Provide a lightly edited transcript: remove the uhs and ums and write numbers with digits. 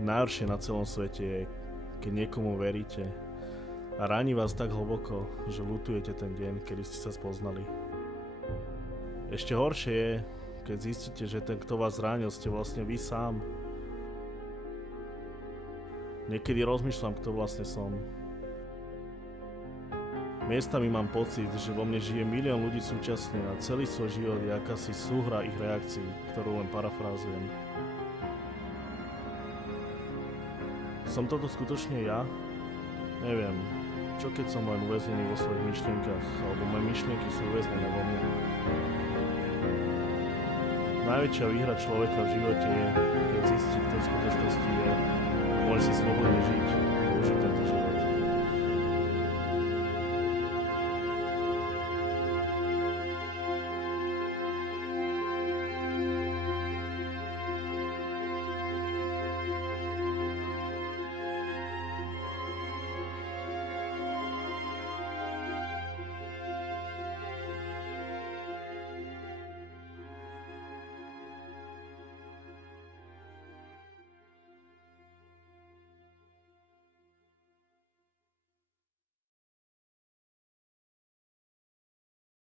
Najhoršie na celom svete je, keď niekomu veríte a ráni vás tak hlboko, že ľutujete ten deň, kedy ste sa spoznali. Ešte horšie je, keď zistíte, že ten, kto vás zránil, ste vlastne vy sám. Niekedy rozmýšľam, kto vlastne som. Miestami mám pocit, že vo mne žije milión ľudí súčasne a celý svoj život je akási súhra ich reakcií, ktorú len parafrázujem. Som toto skutočne ja? Neviem. Čo keď som len uväznený vo svojich myšlienkach, alebo moje myšlienky sú uväznené vo mne? Najväčšia výhra človeka v živote je, keď zistí, kto v skutočnosti je. Môže si slobodne žiť a užiť tento život.